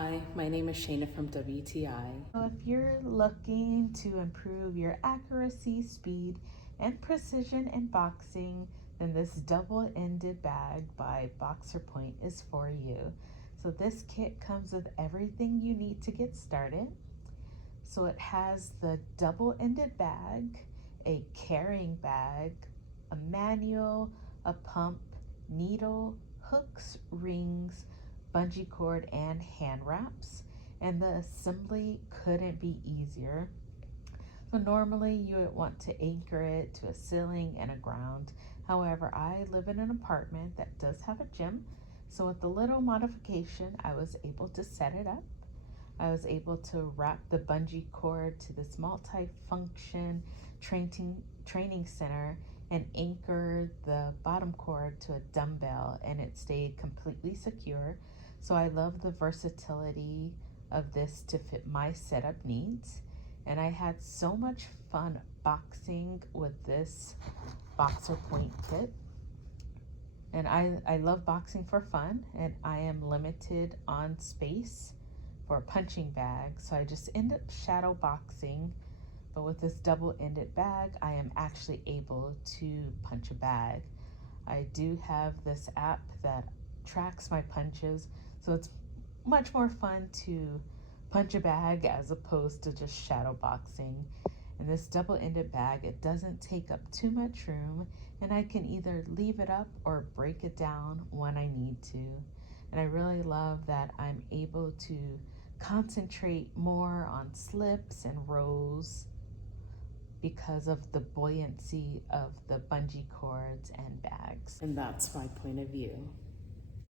Hi, my name is Shayna from WTI. So if you're looking to improve your accuracy, speed, and precision in boxing, then this double-ended bag by BOXERPOINT is for you. So this kit comes with everything you need to get started. So it has the double-ended bag, a carrying bag, a manual, a pump, needle, hooks, rings, bungee cord, and hand wraps. And the assembly couldn't be easier. So normally you would want to anchor it to a ceiling and a ground. However, I live in an apartment that does have a gym. So with a little modification, I was able to set it up. I was able to wrap the bungee cord to this multi-function training center and anchor the bottom cord to a dumbbell, and it stayed completely secure. So I love the versatility of this to fit my setup needs. And I had so much fun boxing with this BOXERPOINT kit. And I love boxing for fun, and I am limited on space for a punching bag, so I just end up shadow boxing. But with this double-ended bag, I am actually able to punch a bag. I do have this app that tracks my punches, so it's much more fun to punch a bag as opposed to just shadow boxing. And this double-ended bag, it doesn't take up too much room, and I can either leave it up or break it down when I need to. And I really love that I'm able to concentrate more on slips and rows because of the buoyancy of the bungee cords and bags. And that's my point of view.